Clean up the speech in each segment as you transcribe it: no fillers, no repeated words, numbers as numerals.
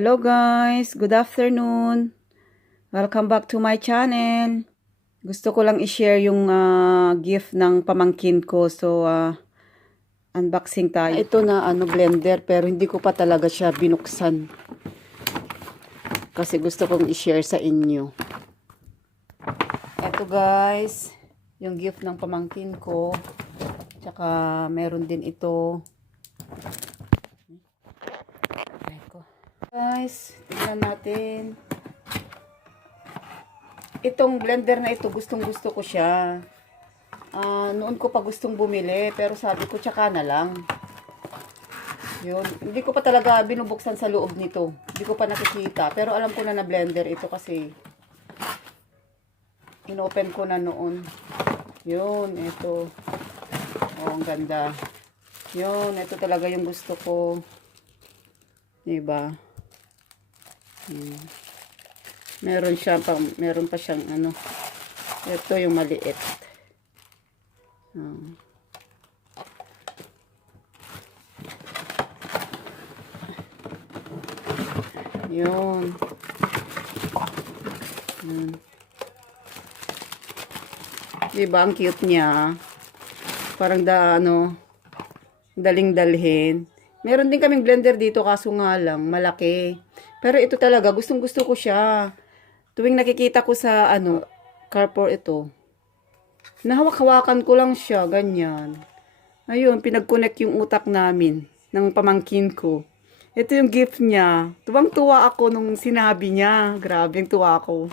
Hello guys, good afternoon. Welcome back to my channel. Gusto ko lang i-share yung gift ng pamangkin ko. So, unboxing tayo. Ito na blender pero hindi ko pa talaga siya binuksan. Kasi gusto kong i-share sa inyo. Ito guys, yung gift ng pamangkin ko. Tsaka meron din ito. Guys, tingnan natin. Itong blender na ito, gustong-gusto ko siya. Noon ko pa gustong bumili, pero sabi ko tsaka na lang. Yun. Hindi ko pa talaga binubuksan sa loob nito. Hindi ko pa nakikita. Pero alam ko na blender ito kasi inopen ko na noon. Yun, ito. Oh, ang ganda. Yun, ito talaga yung gusto ko. Diba? Meron pa siyang ito yung maliit. Yun. Diba ang cute niya? Parang daling dalhin. Meron din kaming blender dito kaso nga lang malaki. Pero ito talaga, gustong-gusto ko siya. Tuwing nakikita ko sa carport ito, nahawak-hawakan ko lang siya, ganyan. Ayun, pinag-connect yung utak namin ng pamangkin ko. Ito yung gift niya. Tuwang-tuwa ako nung sinabi niya. Grabe yung tuwa ako.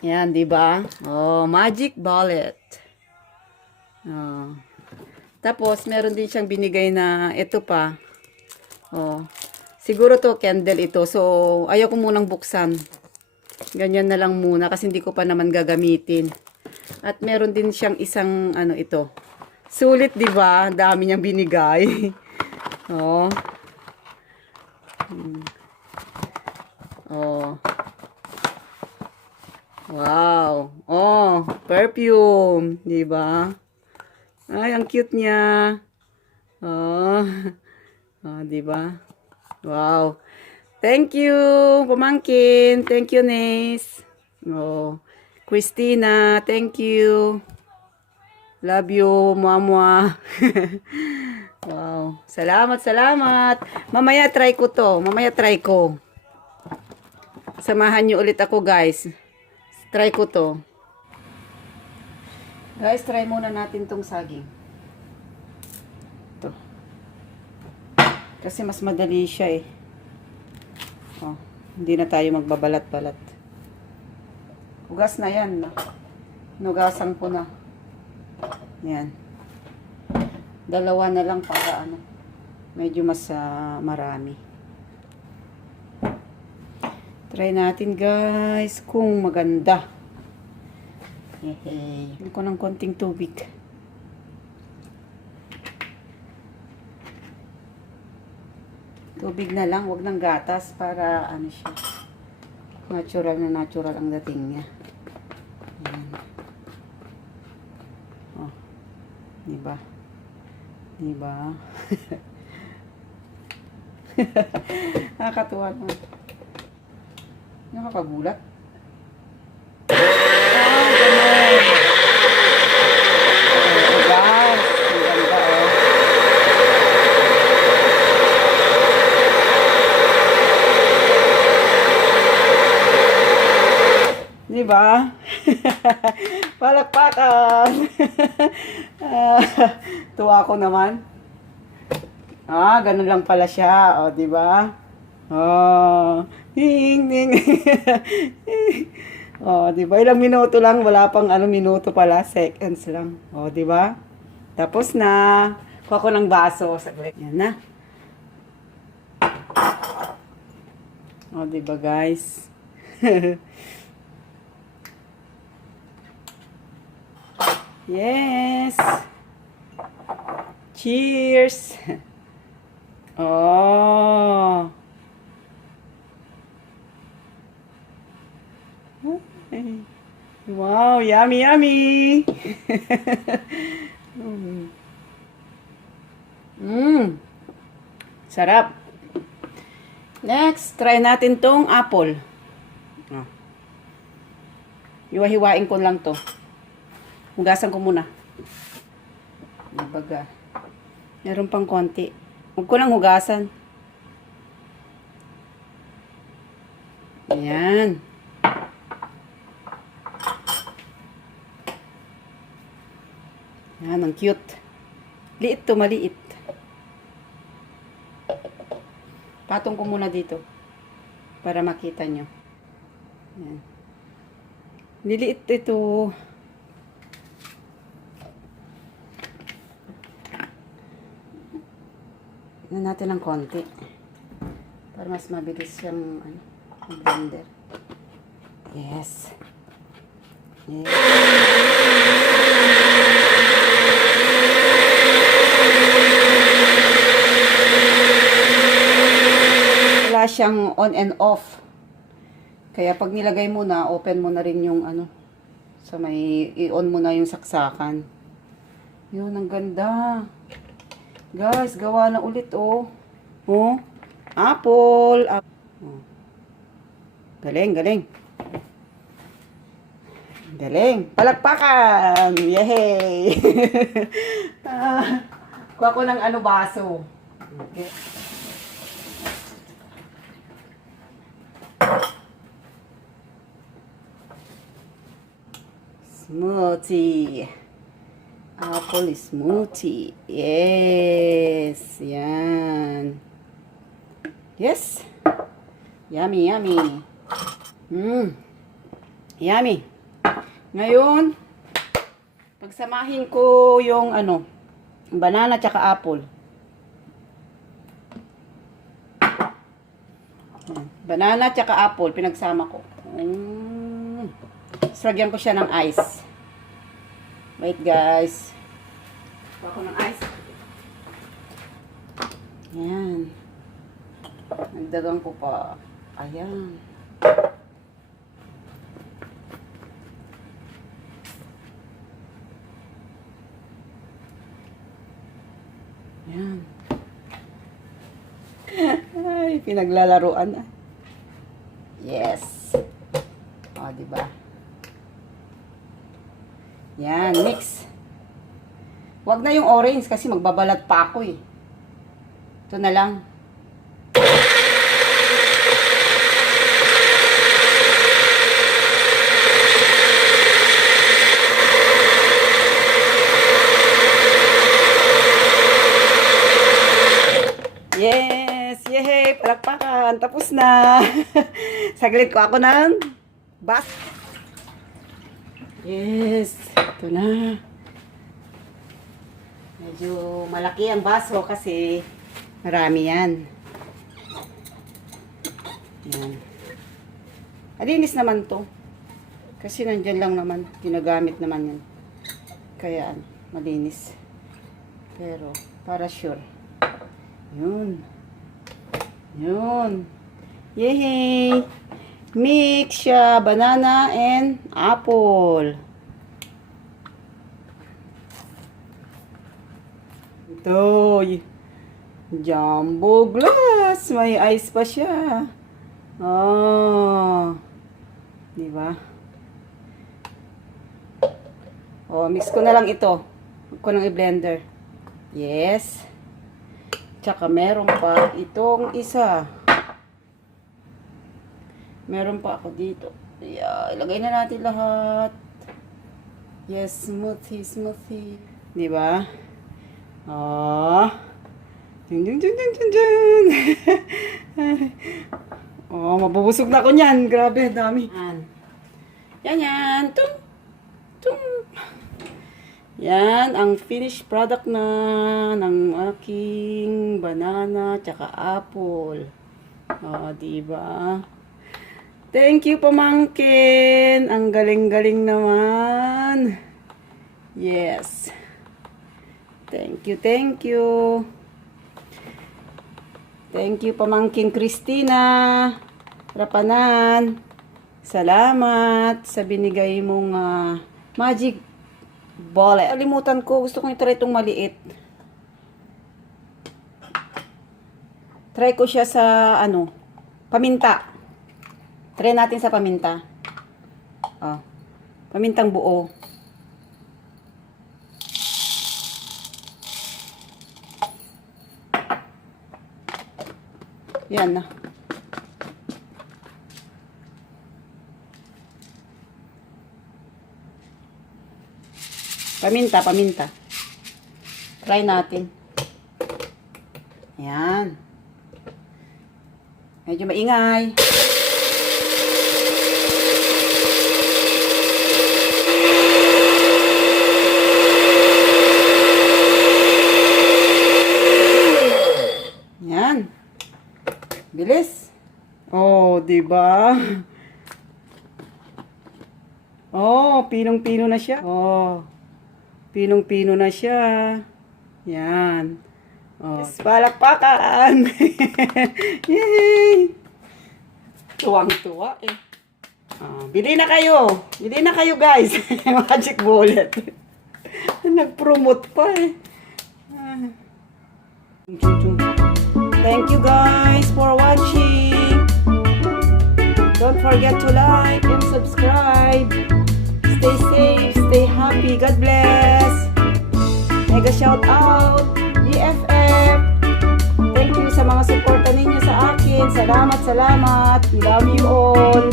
Yan, di ba? Oh, magic bullet. Oh. Tapos, meron din siyang binigay na ito pa. Oh. Siguro to candle ito. So, ayaw ko munang buksan. Ganyan na lang muna kasi hindi ko pa naman gagamitin. At meron din siyang isang ito. Sulit, 'di ba? Dami niyang binigay. Oh. Oh. Wow. Oh, perfume, 'di ba? Ay, ang cute niya. Oh. Oh, 'di ba? Wow. Thank you, pamangkin. Thank you, Nace. Oh, Christina, thank you. Love you, muah. Wow. Salamat, salamat. Mamaya try ko to. Mamaya try ko. Samahan niyo ulit ako, guys. Try ko to. Guys, try muna natin tong saging. Ito. Kasi mas madali siya eh. Oh, hindi na tayo magbabalat-balat. Hugas na yan. Nugasan ko na. Yan. Dalawa na lang para medyo mas marami. Try natin guys kung maganda. Hindi ko ng konting tubig. Tubig na lang, wag ng gatas para siya. Natural na natural ang dating niya. Ayan. Oh. Diba? Diba? Nakakatuwa naman. Nakakagulat. Diba? Palakpakan. Tuwa ko naman. Ganun lang pala siya. O, diba? Oh, ding, ding. O, diba? Ilang minuto lang. Wala pang minuto pala. Seconds lang. O, diba? Tapos na. Kuha ko ng baso. Saglit. Yan na. O, diba guys? Yes. Cheers. Oh. Wow, yummy, yummy. Sarap. Next, try natin tong apple. Oh. Hiwa-hiwain ko lang to. Hugasan ko muna. Baga. Meron pang konti. Huwag ko lang hugasan. Ayan. Ayan, ang cute. Liit to, maliit. Patong ko muna dito. Para makita nyo. Ayan. Liliit ito. Tignan natin ng konti. Para mas mabilis siyang blender. Yes. Yes. Wala siyang on and off. Kaya pag nilagay mo na, open mo na rin yung sa may i-on mo na yung saksakan. Yun, ang ganda. Guys, gawa na ulit, oh. Oh, apple. Oh. Galing, galing. Galing. Palakpakan! Yay! Kuha ko ng baso. Okay. Smoothie. Apple smoothie. Yes. Yan. Yes. Yummy, yummy. Yummy. Ngayon, pagsamahin ko yung banana tsaka apple. Banana tsaka apple, pinagsama ko. Lagyan ko siya ng ice. Wait, guys. Kuha ko ng ice. Ayan. Nagdagan ko pa. Ayan. Ayan. Ay, pinaglalaruan. Yes. O, diba? Yan, mix. Wag na yung orange kasi magbabalat pa ako eh. Ito na lang. Yes! Yay! Palakpakan! Tapos na! Saglit ko ako ng bas. Yes! Ito na. Medyo malaki ang baso kasi marami yan. Yan. Alinis naman to. Kasi nandyan lang naman. Ginagamit naman yan. Kaya malinis. Pero para sure. Yun. Yun. Yay! Mix siya. Banana and apple. Ito. Jumbo glass. May ice pa siya. Oh. Diba? Oh, mix ko na lang ito. Huwag ko nang i-blender. Yes. Tsaka meron pa itong isa. Meron pa ako dito. Yeah, ilagay na natin lahat. Yes, smoothie, smoothie. Diba? Oh. Dun, dun, dun, dun, dun, dun. Oh, mabubusog na ako niyan. Grabe, dami. Yan, yan. Tung. Tung. Yan, ang finished product na ng aking banana tsaka apple. Oh, diba? Thank you, pamangkin. Ang galing-galing naman. Yes. Thank you, thank you. Thank you, pamangkin Cristina Rapanan. Salamat sa binigay mong magic bullet. Alimutan ko, gusto kong i-try itong maliit. Try ko siya sa paminta. Try natin sa paminta. Oh. Pamintang buo. Yan na. Paminta. Try natin. Yan. Medyo maingay. Yan. Bilis. Oh, 'di ba? Oh, pinong-pino na siya. Oh. Pinong-pino na siya. Yan. Oh, palakpakan. Yay! Tuwang-tuwa eh. Oh, bili na kayo. Bili na kayo, guys. Magic bullet. Nag-promote pa eh. Thank you guys for watching. Don't forget to like and subscribe. Stay safe, stay happy. God bless. Mega shout out, BFF. Thank you sa mga suporta ninyo sa akin. Salamat. Love you all.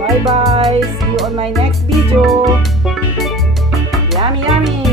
Bye-bye. See you on my next video. Yummy.